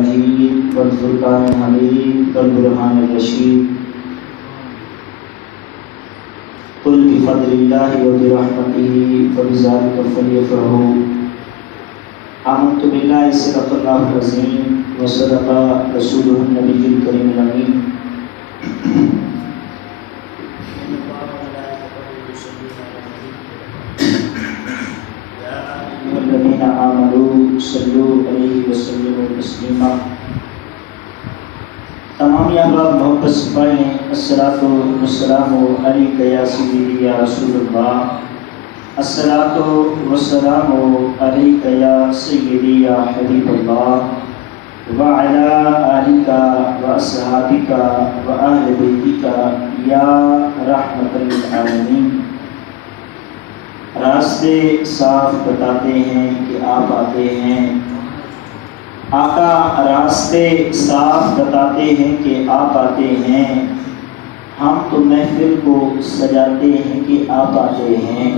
المجيد والفرقان الحميد والبرهان الرشيد قل بفضل الله وبرحمته فبذلك فليفرحوا آمنت بالله صدق الله العظيم وصدق رسوله النبي الكريم الأمين والذين آمنوا صلوا عليه وسلموا تسليما. تمام احباب محبت سے پڑھیں الصلاۃ والسلام علیک یا سیدی یا رسول اللہ، الصلاۃ والسلام علیک یا سیدی یا حبیب اللہ وعلی آلک واصحابک واہل بیتک یا رحمت للعالمین. راستے صاف بتاتے ہیں کہ آپ آتے ہیں، آقا راستے صاف بتاتے ہیں کہ آپ آتے ہیں، ہم تو محفل کو سجاتے ہیں کہ آپ آتے ہیں.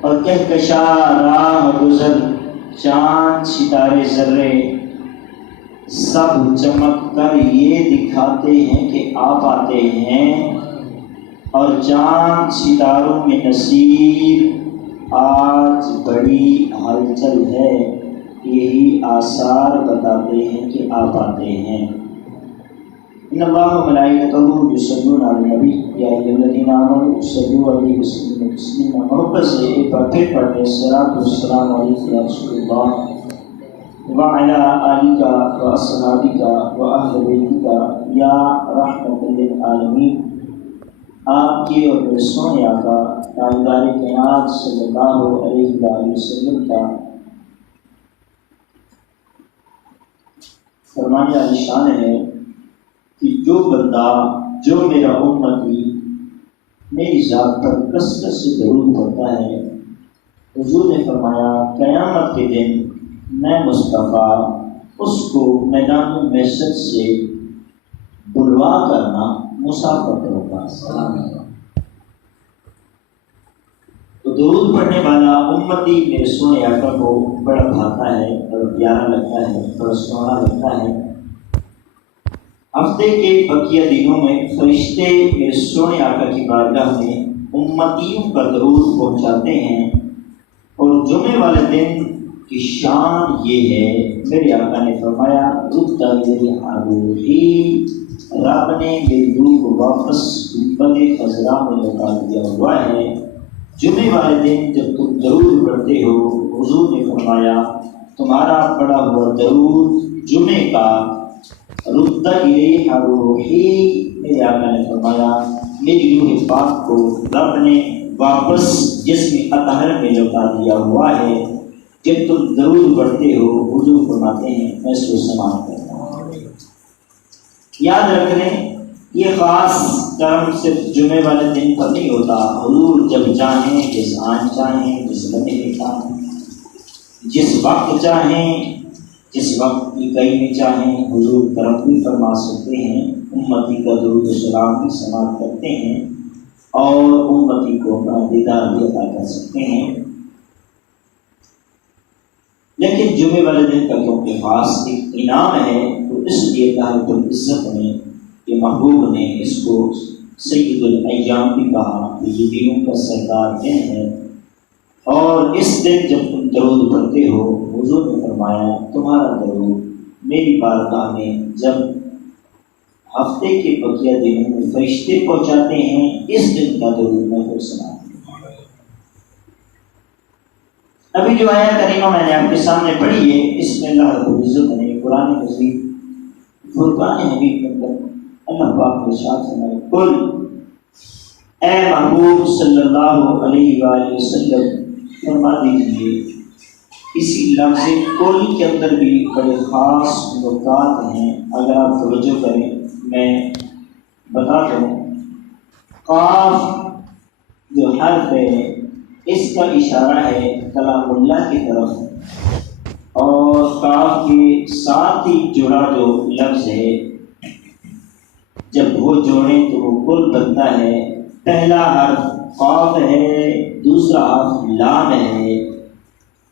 اور کہکشا راہ گزر چاند ستارے ذرے سب چمک کر یہ دکھاتے ہیں کہ آپ آتے ہیں. اور چاند ستاروں میں نصیب آج بڑی ہلچل ہے، یہی آثار بتاتے ہیں کہ آپ آتے ہیں. ان اللہ و ملائکتہ یصلون علی النبی یا ایھا الذین آمنوا صلوا علیہ وسلم تسلیما. محبت سے ایک بار پھر پڑھیں الصلاۃ والسلام علیک یا رسول اللہ وعلی آلک واصحابک واہل بیتک یا رحمت للعالمین. آپ کے اور میرے سونے آقا تاجدار کائنات صلی اللہ علیہ وآلہ وسلم کا فرمان عالی شان ہے کہ جو بندہ، جو میرا امتی میری ذات پر کثرت سے درود پڑھتا ہے، حضور نے فرمایا قیامت کے دن میں مصطفیٰ اس کو میدان محشر سے بلوا کرنا مسافر کروں گا. تو درود پڑھنے والا امتی میرے سونے آقا کو بڑا بھاتا ہے اور پیارا لگتا ہے، بڑا سونا لگتا ہے. ہفتے کے بقیہ دنوں میں فرشتے میرے سونے آقا کی بارگاہ میں امتیوں کا درود پہنچاتے ہیں. اور جمعے والے دن کی شان یہ ہے، میرے آقا نے فرمایا رب نے میری روح کو واپس بڑے خزرہ میں لوٹا دیا ہوا ہے. جمعے والے دن جب تم درود پڑھتے ہو، حضور نے فرمایا تمہارا پڑھا ہوا درود جمعے کا رد الیہ روحی، میرے آقا نے فرمایا میری روح پاک کو رب نے واپس جسم اطہر میں لوٹا دیا ہوا ہے. جب تم درود پڑھتے ہو، حضور فرماتے ہیں میں اس کو سماعت کرتا ہوں. یاد رکھ لیں یہ خاص کرم صرف جمعے والے دن پر نہیں ہوتا. حضور جب چاہیں، جس آن چاہیں، جس لمحے چاہیں، جس وقت چاہیں، جس وقت کی کئی میں چاہیں، حضور کرم بھی فرما سکتے ہیں، امتی کا درود و سلام بھی سماعت کرتے ہیں اور امتی کو اپنا دیدار بھی عطا کر سکتے ہیں. لیکن جمعے والے دن کا کیونکہ خاص ایک انعام ہے، تو اس لیے اللہ رب العزت نے کہ محبوب نے اس کو سید الایام بھی کہا کہ یہ دنوں کا سردار دن ہے. اور اس دن جب تم درود پڑھتے ہو، حضور نے فرمایا تمہارا درود میری بارگاہ میں جب ہفتے کے بقیہ دنوں میں فرشتے پہنچاتے ہیں، اس دن کا درود میں خود سناتا ہوں. ابھی جو آیت کریمہ میں نے آپ کے سامنے پڑھی ہے، اس میں اللہ رب العزت نے قرآن مجید فرقان حمید کے اندر اللہ پاک نے ارشاد فرمایا قل، اے محبوب صلی اللہ علیہ وآلہ وسلم فرما دیجیے. اسی لفظ قل کے اندر بھی بڑے خاص نکات ہیں، اگر آپ توجہ کریں میں بتا دوں. قاف جو حرف ہے اس کا اشارہ ہے کلام اللہ کی طرف، اور قاف کے ساتھ ہی جڑا جو لفظ ہے جب وہ جوڑیں تو وہ کل بنتا ہے. پہلا حرف قاف ہے، دوسرا حرف لام ہے.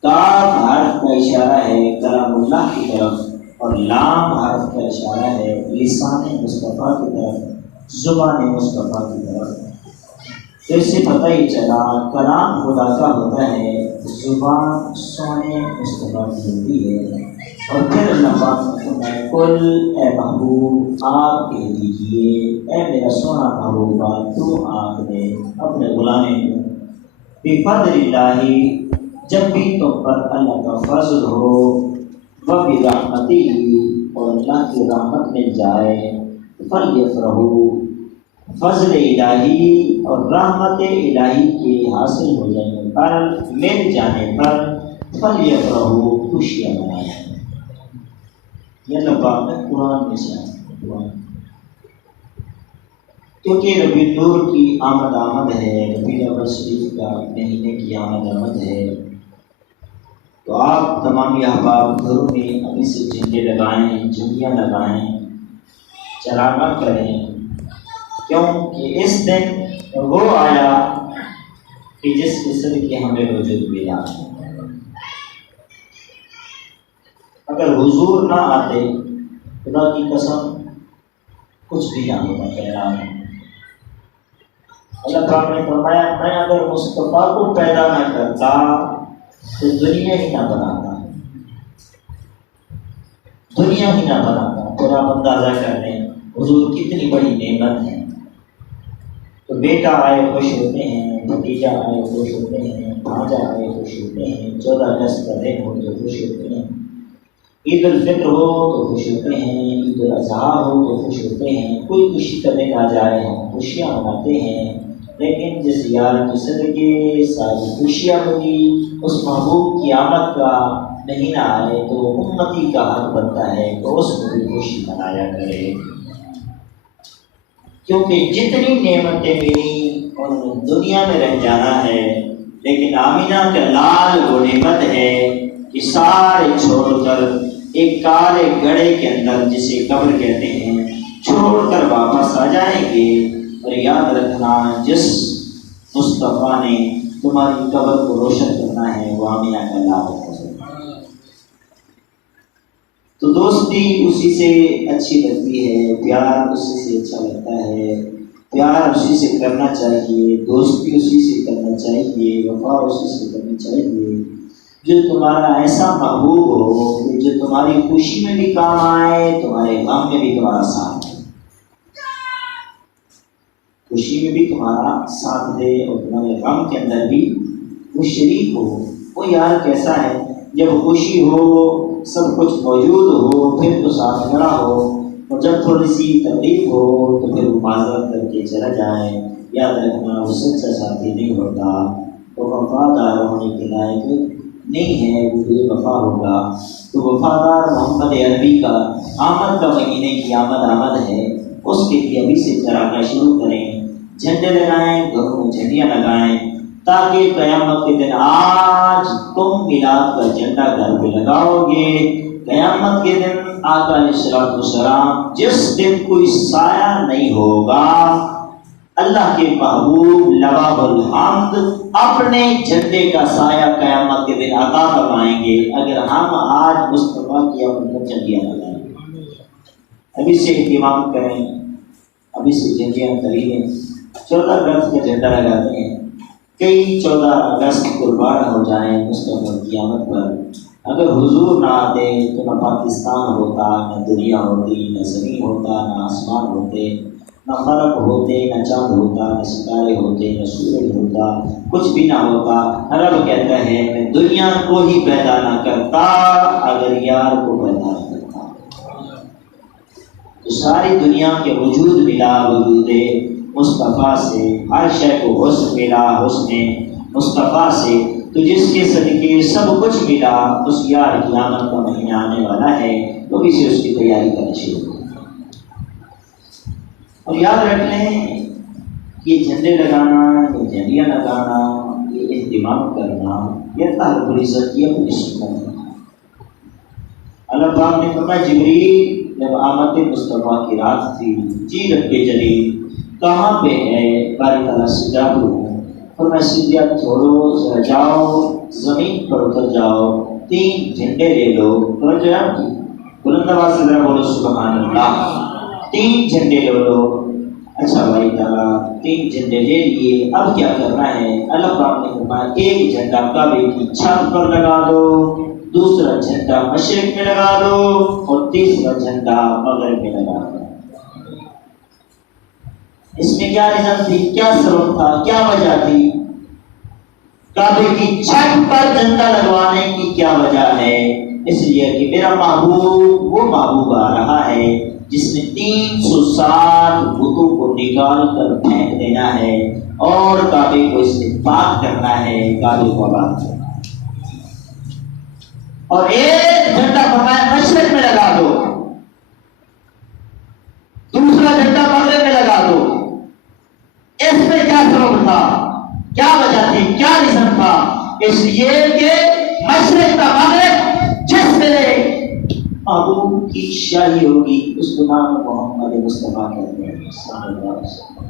کاف حرف کا اشارہ ہے کلام اللہ کی طرف، اور لام حرف کا اشارہ ہے لسان مصطفیٰ کی طرف، زبان مصطفیٰ کی طرف۔ تو اس سے پتہ ہی چلا کلام خدا کا ہوتا ہے، زبان سونے مصطفیٰ کی ہوتی ہے۔ اور پھر اللہ پاک نے فرمایا کل اے محبوب آپ کہہ دیجیے، اے میرا سونا محبوبہ تو آپ نے اپنے غلامے کو بفضل اللہ، جب بھی تم پر اللہ کا فضل ہو، وبرحمتہ اور اللہ کی رحمت مل جائے، فلیفرحوا، فضل الہی اور رحمت الہی کے حاصل ہو جانے پر، مل جانے پر فلیفرحوا، خوشیاں منائیں۔ یہ اللہ پاک نے قرآن میں سے کیونکہ ربیع النور کی آمد ہے، ربیع الاول شریف کا مہینے کی آمد ہے، تو آپ تمام احباب گھروں میں ابھی سے جھنڈے لگائیں، جھنڈیاں لگائیں، چراغاں کریں، کیونکہ اس دن وہ آیا کہ جس کے صدقے ہمیں وجود ملا۔ اگر حضور نہ آتے خدا کی قسم کچھ بھی نہ ہوتا پیدا۔ اللہ پاک نے فرمایا میں اگر مصطفیٰ کو پیدا نہ کرتا تو دنیا ہی نہ بناتا، دنیا ہی نہ بناتا۔ پھر آپ اندازہ کر لیں حضور کتنی بڑی نعمت ہے۔ تو بیٹا آئے خوش ہوتے ہیں، بھتیجا آئے خوش ہوتے ہیں، بھانجا آئے خوش ہوتے ہیں، 14 اگست کا دن ہو تو خوش ہوتے ہیں، عید الفطر ہو تو خوش ہوتے ہیں، عید الاضحیٰ ہو تو خوش ہوتے ہیں، کوئی خوشی کا دن آ جائے ہم خوشیاں مناتے ہیں۔ لیکن جس یار کے صدقے ساری خوشیاں ملی، اس محبوب کی آمد کا مہینہ آئے تو امتی کا حق بنتا ہے تو اس میں بھی خوشی منایا کرے، کیونکہ جتنی نعمتیں ملی انہوں نے دنیا میں رہ جانا ہے، لیکن آمینہ کا لال وہ نعمت ہے کہ سارے چھوڑ کر ایک کالے گڑھے کے اندر جسے قبر کہتے ہیں چھوڑ کر واپس آ جائیں گے۔ اور یاد رکھنا جس مصطفیٰ نے تمہاری قبر کو روشن کرنا ہے وہ آمینہ کا لال ہے۔ تو دوستی اسی سے اچھی لگتی ہے، پیار اسی سے اچھا لگتا ہے، پیار اسی سے کرنا چاہیے، دوستی اسی سے کرنا چاہیے، وفا اسی سے کرنی چاہیے جو تمہارا ایسا محبوب ہو کہ جو تمہاری خوشی میں بھی کام آئے، تمہارے غم میں بھی تمہارا ساتھ دے، خوشی میں بھی تمہارا ساتھ دے اور تمہارے غم کے اندر بھی وہ شریک ہو۔ وہ یار کیسا ہے جب خوشی ہو سب کچھ موجود ہو پھر تو ساتھ کھڑا ہو، اور جب تھوڑی سی تکلیف ہو تو پھر وہ معذرت کر کے چلا جائے۔ یاد رکھنا وہ سچا ساتھی نہیں ہوتا، وہ وفادار ہونے کے لائق نہیں ہے، وہ بے وفا ہوگا۔ تو وفادار محمد عربی کا آمد کا مہینے کی آمد ہے، اس کے لیے ابھی سے چراغاں شروع کریں، جھنڈے لگائیں، گھروں میں جھنڈیاں لگائیں، تاکہ قیامت کے دن آج تم میلاد کا جھنڈا گھر پہ لگاؤ گے، قیامت کے دن آقا علیہ السلام جس دن کوئی سایہ نہیں ہوگا، اللہ کے محبوب لواہ الحمد اپنے جھنڈے کا سایہ قیامت کے دن عطا فرمائیں گے اگر ہم آج مصطفیٰ کی اپنی جھنڈیاں لگائیں۔ ابھی سے اہتمام کریں، ابھی سے جھنڈیاں خریدیں۔ 14 اگست کا جھنڈا لگاتے ہیں، کئی 14 اگست قربان ہو جائیں مصطفیٰ کی آمد پر۔ اگر حضور نہ آتے تو نہ پاکستان ہوتا، نہ دنیا ہوتی، نہ زمین ہوتا، نہ آسمان ہوتے، نہ خلق ہوتے، نہ چاند ہوتا، نہ ستارے ہوتے، نہ سورج ہوتا، کچھ بھی نہ ہوتا۔ رب کہتا ہے میں دنیا کو ہی پیدا نہ کرتا اگر یار کو پیدا نہ کرتا۔ تو ساری دنیا کے وجود ملا وجود مصطفیٰ سے، ہر شے کو حسن ملا حسن مصطفیٰ سے، تو جس کے صدقے سب کچھ ملا اس یار کی آمد کا مہینہ آنے والا ہے، تو اسے اس کی تیاری کرنا شروع کریں۔ اور یاد رکھ لیں یہ جھنڈے لگانا، یہ جھنڈیاں لگانا، یہ اہتمام کرنا، یہ اللہ رب العزت کی اپنی سنت ہے۔ اللہ پاک نے فرمایا جبریل جب آمد مصطفیٰ کی رات تھی، جی رب جلیل کہاں پہ ہے؟ باری تعالیٰ سجا ہوں، فرمایا سجا چھوڑو، ذرا جاؤ زمین پر اتر جاؤ، 3 جھنڈے لے لو، توجہ کی بلند آواز سے ذرا بولو سبحان اللہ. 3 جھنڈے لے لو. اچھا بھائی تعالیٰ 3 جھنڈے لے لیے، اب کیا کرنا ہے؟ اللہ پاک نے فرمایا ایک جھنڈا کعبے کی چھت پر لگا دو، دوسرا جھنڈا مشرق میں لگا دو اور تیسرا جھنڈا مغرب میں لگا دو. اس میں کیا ریزن تھی، کیا سبب تھا، کیا وجہ تھی؟ کعبے کی چھت پر جھنڈا لگوانے کی کیا وجہ ہے؟ اس لیے کہ میرا محبوب وہ محبوب آ رہا ہے جس نے 360 بتوں کو نکال کر پھینک دینا ہے اور کعبے کو اس نے پاک کرنا ہے، کعبے کو آباد کرنا ہے. اور ایک جھنڈا فرمایا مشرق میں لگا دو، دوسرا جھنڈا مغرب میں لگا دو. اس میں کیا سبب تھا، کیا وجہ تھی، کیا ریزن تھا؟ اس لیے کہ مشرق کا مغرب جس میرے محبوب کی شاہی ہوگی اس کو نام محمد مصطفیٰ کہتے ہیں صلی اللہ علیہ وسلم.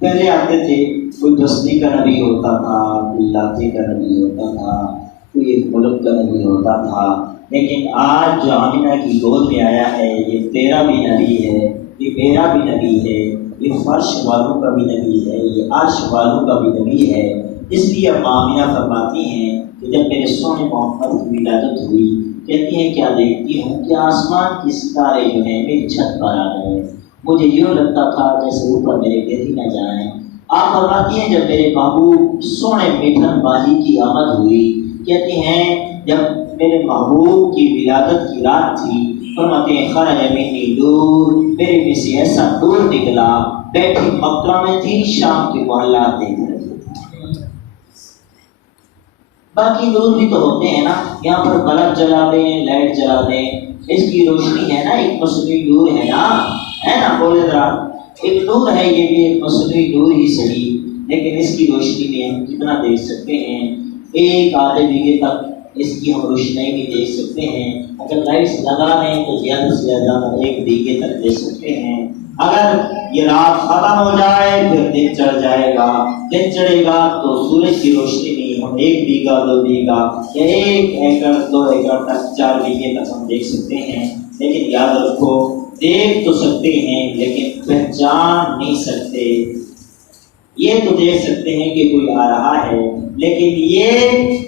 پہلے آتے تھے کوئی بستی کا نبی ہوتا تھا، کوئی علاقے کا نبی ہوتا تھا، کوئی ایک ملک کا نبی ہوتا تھا. لیکن آج جو آمینہ کی گود میں آیا ہے یہ تیرا بھی نبی ہے، یہ میرا بھی نبی ہے، یہ فرش والوں کا بھی نبی ہے، یہ عرش والوں کا بھی نبی ہے. اس لیے اب آمینہ فرماتی ہیں کہ جب میرے سونے محمد کی ولادت ہوئی، کہتی ہیں کیا دیکھتی ہوں کہ آسمان کی ستارے جو ہیں میری چھت پر آ گئے. مجھے یوں لگتا تھا جیسے اوپر میرے گر ہی نہ جائیں. آپ فرماتی ہیں جب میرے محبوب سونے میٹھن باجی کی آمد ہوئی، کہتی ہیں جب میرے محبوب کی ولادت کی رات تھی، فرماتے ہیں خرج منی نور، میرے میں سے ایسا نور نکلا. بیٹھی مکہ میں تھی، شام کے محلات دیکھ رہی. باقی نور بھی تو ہوتے ہیں نا، یہاں پر بلب جلا دیں، لائٹ جلا دیں، اس کی روشنی ہے نا، ایک مصنوعی نور ہے نا، بولے ذرا. ایک نور ہے، یہ بھی ایک مصنوعی نور ہی صحیح، لیکن اس کی روشنی میں ہم کتنا دیکھ سکتے ہیں؟ ایک آدھے بیگھے تک اس کی ہم روشنائی بھی دیکھ سکتے ہیں. اگر لائٹس لگا دیں تو زیادہ سے زیادہ 1 بیگھے تک دیکھ سکتے ہیں. اگر یہ رات ختم ہو جائے پھر دن چڑھ جائے گا، دن چڑھے گا تو سورج کی روشنی نہیں ہم 1 بیگھا 2 بیگھا یا 1 ایکڑ 2 ایکڑ تک 4 بیگھے تک ہم دیکھ سکتے ہیں. لیکن یاد رکھو دیکھ تو سکتے ہیں لیکن پہچان نہیں سکتے. یہ تو دیکھ سکتے ہیں کہ کوئی آ رہا ہے، لیکن یہ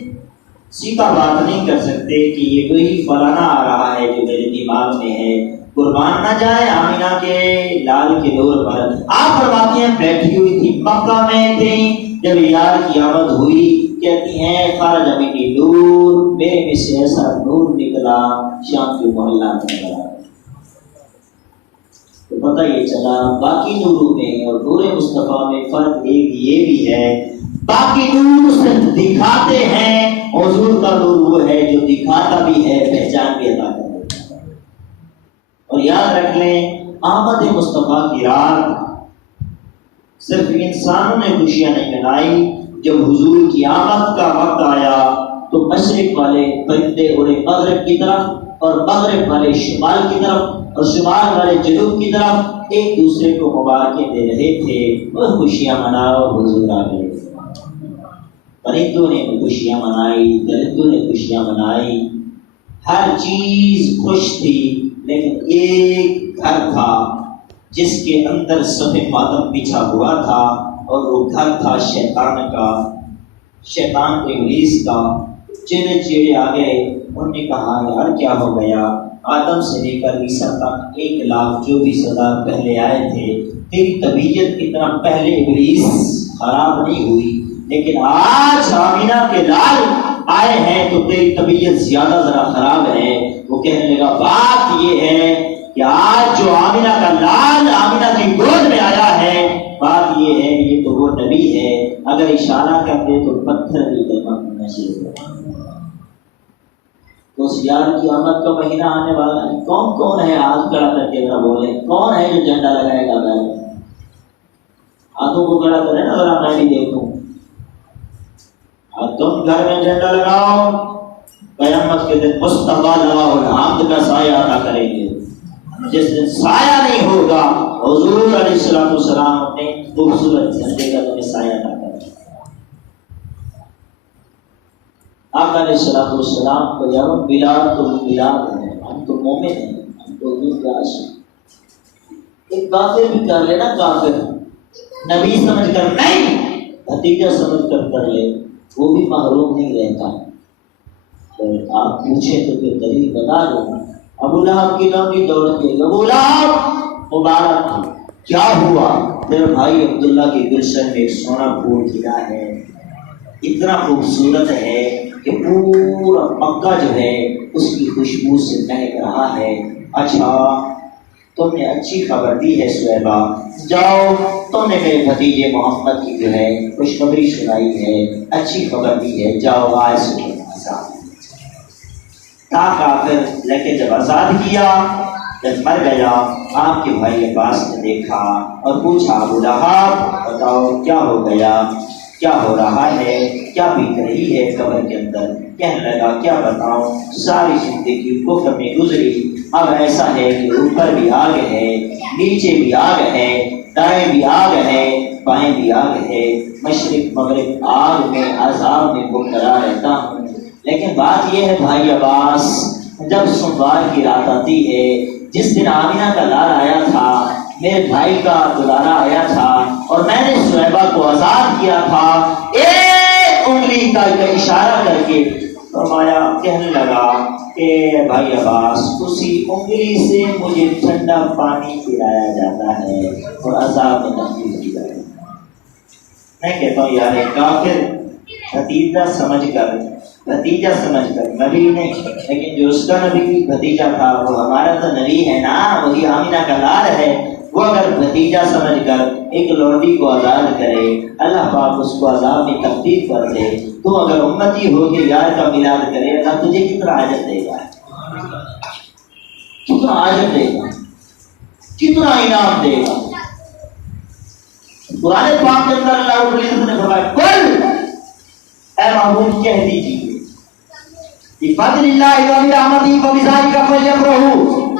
سیدھا بات نہیں کر سکتے کہ یہ وہی فلانا آ رہا ہے جو میرے دماغ میں ہے. قربان نہ جائے آمینہ کے لال کے دور پر. آپ فرماتی ہیں بیٹھی ہوئی تھی مکہ میں تھی، جب یار کی آمد ہوئی، کہتی ہیں خرج منی نور، میرے میں سے ایسا نور نکلا شام کے محلہ میں نکلا. تو پتہ یہ چلا باقی نوروں میں اور نور مصطفیٰ میں فرق ایک یہ بھی ہے، باقی نور صرف دکھاتے ہیں، حضور کا نور وہ ہے جو دکھاتا بھی ہے، پہچان بھی عطا کرتا ہے. اور یاد رکھ لیں آمد مصطفیٰ کی رات صرف انسانوں نے خوشیاں نہیں منائی. جب حضور کی آمد کا وقت آیا تو مشرق والے پرندے اڑے مغرب کی طرف اور مغرب والے شمال کی طرف اور شمال والے جنوب کی طرف ایک دوسرے کو مبارکیں دے رہے تھے اور خوشیاں مناؤ حضور آ گئے. پرندوں نے خوشیاں منائی، درندوں نے خوشیاں منائی، ہر چیز خوش تھی. لیکن ایک گھر تھا جس کے اندر سفید ماتم بچھا ہوا تھا اور وہ گھر تھا شیطان کا، شیطان کو ابلیس کا. چیڑے آ گئے، انہوں نے کہا یار کیا ہو گیا؟ آدم سے لے کر عیسیٰ تک 1,24,000 پہلے آئے تھے، تیری طبیعت اتنا پہلے ابلیس خراب نہیں ہوئی، لیکن آج آمینہ کے لال آئے ہیں تو تیری طبیعت زیادہ ذرا خراب ہے. وہ کہنے لگا بات یہ ہے کہ آج جو آمینہ کا لال آمینہ کی گود میں آیا ہے، بات یہ ہے یہ تو وہ نبی ہے، اگر اشارہ کر دے تو پتھر بھی کلمہ پڑھنا شروع ہو. تو اس یار کی آمد کا مہینہ آنے والا ہے. کون ہے ہاتھ کھڑا کر کے ذرا بولے، کون ہے جو جھنڈا لگائے گا؟ ہاتھوں کو کھڑا کرے نا ذرا میں بھی دیکھوں. تم گھر میں جھنڈا لگاؤ، قیامت کے دن مصطفیٰ الحمد کا سایہ عطا کریں گے. جس دن سایہ نہیں ہوگا حضور علیہ السلام اپنے خوبصورت جھنڈے کا تمہیں سایہ عطا کریں گے. آقا علیہ الصلوۃ والسلام کو یا بلال تم بلال ہیں، ہم تو مومن ہیں، ہم تو حضور کے عاشق۔ ایک کافر بھی کر لینا، کافر نبی سمجھ کر نہیں، بھتیجا سمجھ کر لے، وہ بھی محروم نہیں رہتا۔ تو آپ پوچھیں تو پھر دلیل بتا دو۔ ابو لہب کی لمبی دوڑ کے ابو لہب مبارک کیا ہوا؟ میرے بھائی عبداللہ کے گلشن میں ایک سونا پھول کھلا ہے، اتنا خوبصورت ہے کہ پورا مکہ جو ہے اس کی خوشبو سے مہک رہا ہے۔ اچھا تم نے اچھی خبر دی ہے صہیبہ، جاؤ تم نے میرے بھتیجے محمد کی جو ہے خوشخبری سنائی ہے، اچھی خبر دی ہے، جاؤ آج سے آزاد تا کافر۔ لیکن جب آزاد کیا، جب مر گیا، آپ کے بھائی عباس نے دیکھا اور پوچھا ابو لہب بتاؤ کیا ہو گیا، کیا ہو رہا ہے، کیا بیت رہی ہے قبر کے اندر؟ کہنے لگا کیا بتاؤں، ساری زندگی کفر میں گزری، اب ایسا ہے کہ اوپر بھی آگ ہے، نیچے بھی آگ ہے، دائیں بھی آگ ہے، بائیں بھی آگ ہے، مشرق مغرب آگ میں عذاب میں مبتلا رہتا ہوں۔ لیکن بات یہ ہے بھائی عباس، جب سوموار کی رات آتی ہے، جس دن آمینہ کا لال آیا تھا، میرے بھائی کا دلارا آیا تھا اور میں نے صہیبہ کو آزاد کیا تھا، ایک انگلی کا اشارہ کر کے فرمایا، کہنے لگا کہ بھائی عباس اسی انگلی سے مجھے ٹھنڈا پانی پلایا جاتا ہے اور عذاب میں تخفیف کی جاتی ہے۔ میں کہتا ہوں یار کافر بھتیجا سمجھ کر نبی نہیں، لیکن جو اس کا نبی بھتیجا تھا وہ ہمارا تو نبی ہے نا، وہی آمینہ کا لال ہے، وہ اگر بھتیجا سمجھ کر ایک لوڈی کو آزاد کرے، اللہ پاک اس کو عذاب میں تخفیف کر دے، تو اگر امتی ہو کے یار کا میلاد کرے، اللہ تجھے کتنا اجر دے گا، کتنا اجر دے گا، کتنا انعام دے گا۔ قرآن پاک کے اندر اللہ رب العزت نے فرمایا کل اے محبوب کہہ دیجیے بفضل اللہ وبرحمتہ فبذلک فلیفرحوا،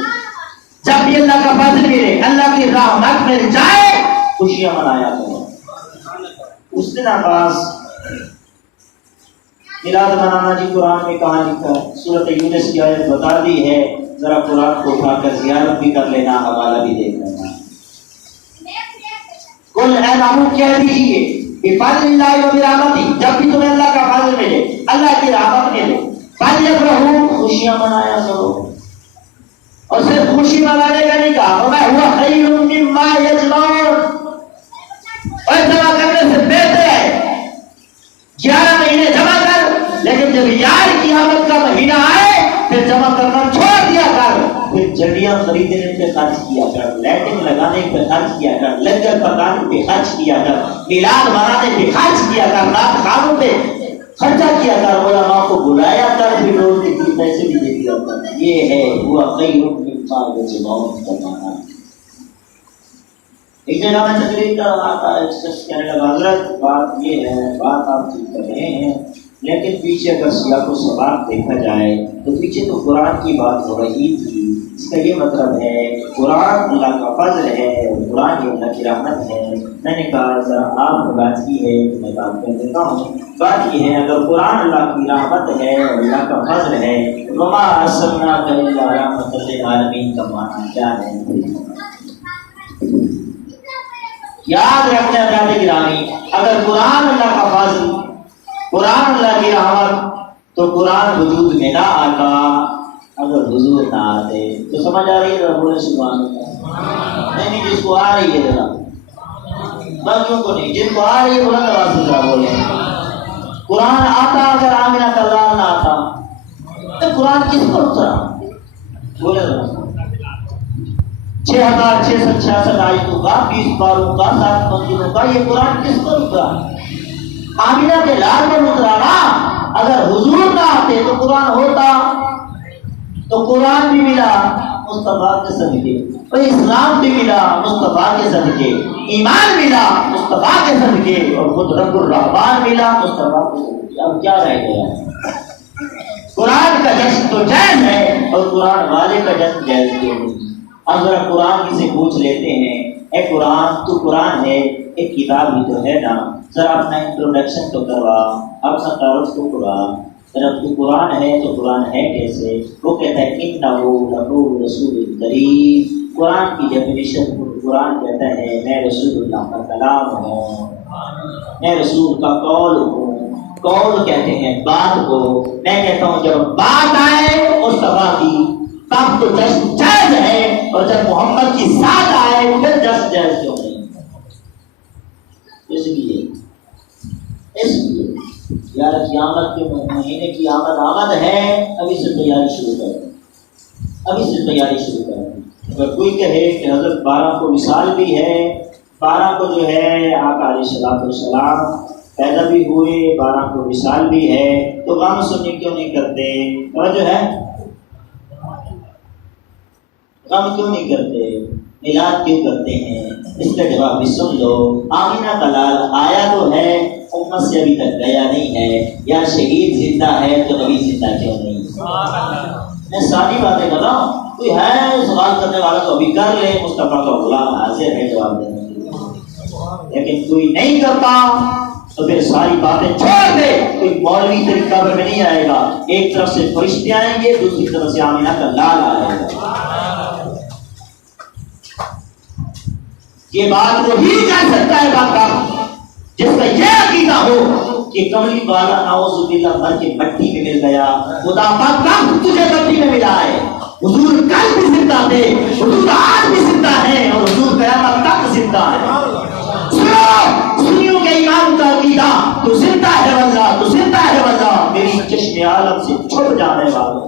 جب بھی اللہ کا فضل ملے، اللہ کی رحمت مل جائے، خوشیاں منایا کرو۔ اس دن عباس میلاد منانا جی قرآن میں کہاں لکھا ہے؟ سورۃ یونس کی آیت بتا دی ہے، ذرا قرآن کو اٹھا کر زیارت بھی کر لینا، حوالہ بھی دیکھ لینا۔ کل اے محبوب کہہ دیجیے بفضل اللہ وبرحمتہ، جب بھی تمہیں اللہ کا فضل ملے، اللہ کی رحمت ملے، فلیفرحوا، خوشیاں منایا کرو۔ اور صرف خوشی منانے کا نہیں کہا، وما هو خیر مما یجمعون، اور جمع کرنے سے بہتر ہے 11 مہینے جمع کر، لیکن جب یار کی آمد کا مہینہ آئے پھر جمع کرنا چھوڑ دیا کر، پھر جڑیاں خریدنے پہ خرچ کیا کر، لائٹنگ لگانے پہ خرچ کیا کر، لنگر پکانے پہ خرچ کیا کر، میلاد منانے پہ خرچ کیا کر، رات خانوں پہ خرچہ کیا کر، علماء کو بلایا کر، پھر روز کے پیسے بھی دے دیا کر۔ یہ ہے ہوا خیر مما یجمعون کا معنی۔ ایک جگہ میں تقریر کر رہا تھا، ایک شخص کہنے لگا حضرت بات یہ ہے، بات آپ ٹھیک کر رہے ہیں، لیکن پیچھے اگر سیاق و سباق دیکھا جائے تو پیچھے تو قرآن کی بات ہو رہی تھی، اس کا یہ مطلب ہے قرآن اللہ کا فضل ہے، قرآن یہ اللہ کی رحمت ہے۔ میں نے کہا ذرا آپ نے بات کی ہے تو میں بات کر دیتا ہوں۔ بات یہ ہے اگر قرآن اللہ کی رحمت ہے اور اللہ کا فضل ہے، وما ارسلناک الا رحمۃ للعالمین کا معنی کیا ہے؟ یاد رکھنا حضرات گرامی، اگر قرآن اللہ کا فضل، قرآن اللہ کی رحمت، تو قرآن وجود میں نہ آتا، اگر حضور نہ آتے تو سمجھ آ رہی ہے؟ بولے سبحان اللہ۔ نہیں جس کو آ رہی ہے ذرا، باقیوں کو نہیں، جن کو آ رہی ہے بلند آواز سے ذرا بولے۔ قرآن آتا اگر آمینہ کا لال نہ آتا تو قرآن کس پر اترا؟ بولے ذرا۔ 6666 آیتوں کا، 20 پاروں کا، 7 منزلوں کا یہ قرآن کس پر اترا؟ آمینہ کے لال پر اترا نا۔ اگر حضور نہ آتے تو قرآن ہوتا، تو قرآن بھی ملا مصطفیٰ کے صدقے، اور اسلام بھی ملا مصطفیٰ کے صدقے، ایمان ملا مصطفیٰ کے صدقے، اور خود رب الرحمن ملا مصطفیٰ کے صدقے۔ اب کیا رہ گیا؟ قرآن کا جشن تو جائز ہے اور قرآن والے کا جشن جائز نہیں۔ اب ذرا قرآن سے پوچھ لیتے ہیں، اے قرآن تو قرآن ہے، ایک کتاب بھی تو ہے نا، ذرا اپنا انٹروڈکشن تو کروا، اپنا تعارف تو کروا، اب تو قرآن ہے تو قرآن ہے کیسے؟ وہ کہتا ہے انہ لقول رسول کریم. قرآن کی ڈیفینیشن قرآن کہتا ہے میں رسول اللہ کا کلام ہوں، میں رسول کا قول ہوں. قول کہتے ہیں بات کو. میں کہتا ہوں جب بات آئے مصطفیٰ کی تب تو جشن جائز ہے، اور جب محمد کی ذات آئے پھر جشن جائز کیوں نہیں؟ اس لیے یار قیامت کے مہینے کی آمد ہے، ابھی سے تیاری شروع کریں. اگر کوئی کہے کہ حضرت 12 کو وصال بھی ہے، 12 کو جو ہے آقا علیہ السلام پیدا بھی ہوئے، 12 کو وصال بھی ہے، تو غم سنی کیوں نہیں کرتے؟ جو ہے غم کیوں نہیں کرتے؟ میلاد کیوں کرتے ہیں؟ اس کا جواب بھی سن لو. آمینہ کا لال آیا تو ہے، امت سے ابھی تک گیا نہیں ہے. یا شہید زندہ ہے تو ابھی زندہ کیوں نہیں؟ میں ساری باتیں کر رہا ہوں. کوئی ہے سوال کرنے والا تو ابھی کر لے، مصطفیٰ کا غلام حاضر ہے جواب دینے کے لیے. لیکن کوئی نہیں کرتا تو پھر ساری باتیں چھوڑ دے. کوئی مولوی طریقہ پر نہیں آئے گا. ایک طرف سے فرشتے آئیں گے، دوسری طرف سے آمینہ کا لال آئے گا. یہ بات وہی کہہ سکتا ہے باقا جس کا یہ عقیدہ ہو کہ کملی والا نعوذ باللہ مر کے مٹی میں مل گیا. خدا پاک کب تجھے مٹی میں ملا ہے؟ حضور کل بھی زندہ تھے، حضور آج بھی زندہ ہیں، اور حضور قیامت تک زندہ ہے. سنیوں کے ایمان کا عقیدہ تو زندہ ہے واللہ، تو زندہ ہے واللہ. میری چشم عالم سے چھپ جانے والوں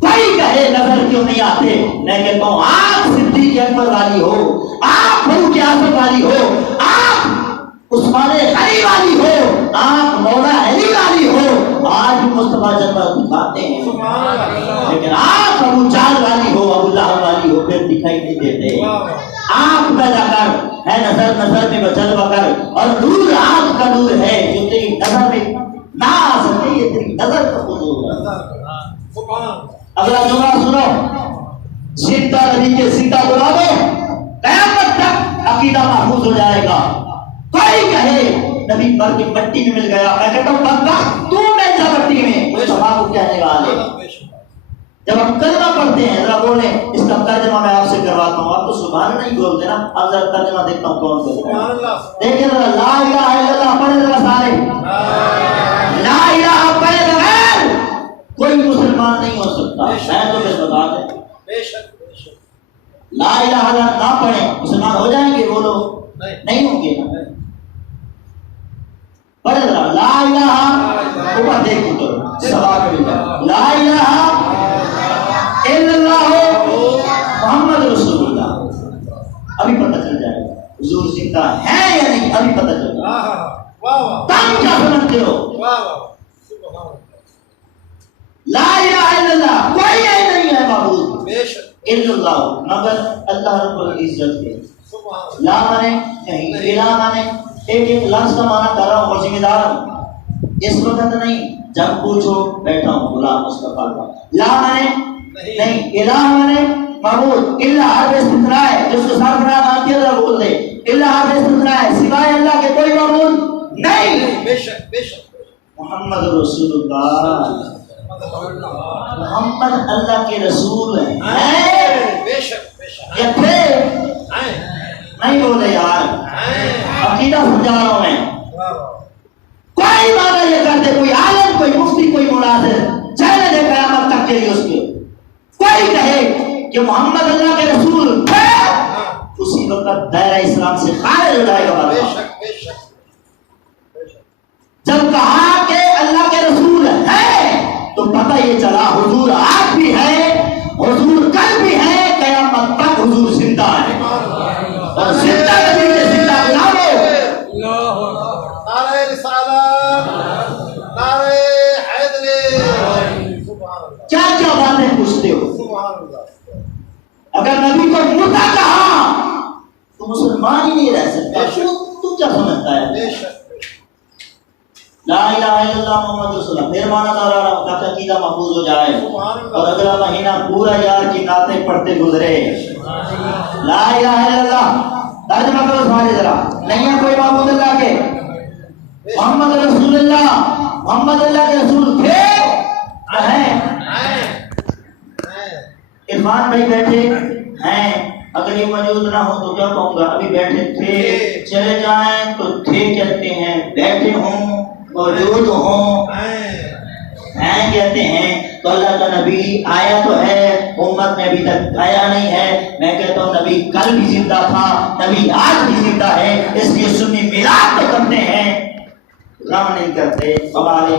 کوئی کہے نظر کیوں نہیں آتے، میں کہتا ہوں آپ صدیق اکبر والی ہو، آپ فاروق اعظم والی ہو، آپ عثمان غنی والی ہو، آپ مولا علی والی ہو، آج بھی مصطفیٰ جنت دکھاتے ہیں. لیکن آپ ابو جہل والی ہو، ابو لہب والی ہو، پھر دکھائی نہیں دیتے. آپ پیدا کر ہے نظر نظر میں جلوہ کر، اور نور آپ کا نور ہے جو تیری نظر میں نہ آ سکتے. یہ تیری نظر کا حضور ہے. اگلا جملہ سنو، زندہ نبی کے زندہ بلا دو، قیامت تک عقیدہ محفوظ ہو جائے گا. کوئی کہے نبی مر کے مٹی میں مل گیا، میں کہتا ہوں بدبخت تو مل جا مٹی میں. کوئی سبا کو کہنے والے جب ہم کلمہ پڑھتے ہیں ذرا بولیں اس کا ترجمہ میں آپ سے کرواتا ہوں. آپ تو سبحان نہیں بولتے نا، اب ذرا ترجمہ دیکھتا ہوں کون کرتا ہے. دیکھیں ذرا لا الہ الا اللہ پڑھیں ذرا سارے. لا الہ پڑھے بغیر کوئی مسلمان نہیں ہو سکتا. میں تو پھر بتا دیں لا الہ الا اللہ نہ پڑھیں مسلمان ہو جائیں گے وہ لوگ؟ نہیں ہوں گے. پڑھے ذرا لا الہ اوپر دیکھو تو سوال مل جائے. لا الہ الا اللہ محمد رسول اللہ. ابھی پتہ چل جائے گا حضور زندہ ہے یا نہیں، ابھی پتہ چل جائے گا. تم کیا سمجھتے ہو؟ لا الہ الا اللہ کوئی نہیں ہے معبود الا اللہ مگر اللہ رب العزت کے. لا مانے نہیں، الہ مانے ایک ایک لفظ کا معنی کر رہا ہوں اور ذمہ دار ہوں. اس وقت نہیں، جب پوچھو بیٹھا ہوں غلام مصطفیٰ کا. لا مانے نہیں، الہ مانے معبود. الا حرف استثناء ہے، جس کو سرفراز آتی ہے ذرا بول دے. الا حرف استثناء ہے، سوائے اللہ کے کوئی معبود نہیں. بے شک محمد رسول اللہ، محمد اللہ کے رسول ہیں. بے شک یہ تھے نہیں بولے یار، عقیدہ سمجھا رہا ہوں میں. کوئی معنی یہ کرتے، کوئی عالم، کوئی مفتی، کوئی مناظر چیلنج ہے قیامت تک کے لیے اس کے. کوئی کہے کہ محمد اللہ کے رسول تھے، اسی وقت دائرہ اسلام سے خارج ہو جائے گا. جب کہا کہ اللہ کے رسول ہے تو پتہ یہ چلا حضور آج بھی ہے، حضور کل بھی ہے، قیامت تک حضور زندہ ہے. اور زندہ نبی کے زندہ بلاو. نعرہ رسالت، نعرہ حیدری. کیا کیا باتیں پوچھتے ہو؟ اگر نبی کو مردہ کہا تو مسلمان ہی نہیں رہ سکتا. تو کیا سمجھتا ہے؟ لا الہ الا اللہ محمد رسول اللہ. پھر مانا دار رہا ہوں تاکہ عقیدہ محفوظ ہو جائے اور اگلا مہینہ پورا یار کی نعتیں پڑھتے گزرے. لا الہ الا اللہ ترجمہ کرو سارے ذرا. نہیں ہے کوئی معبود اللہ کے، محمد رسول اللہ محمد اللہ کے رسول تھے ہیں؟ عرفان بھائی بیٹھے ہیں، اگر یہ موجود نہ ہو تو کیا کہوں گا؟ ابھی بیٹھے تھے، چلے جائیں تو تھے کہتے ہیں، بیٹھے ہوں موجود ہوں ہیں کہتے ہیں۔ تو اللہ کا نبی آیا تو ہے، امت میں ابھی تک آیا نہیں ہے۔ میں کہتا ہوں نبی کل بھی زندہ تھا، نبی آج بھی زندہ ہے، اس لیے سنی میلاد تو کرتے ہیں، غم نہیں کرتے۔ ہمارے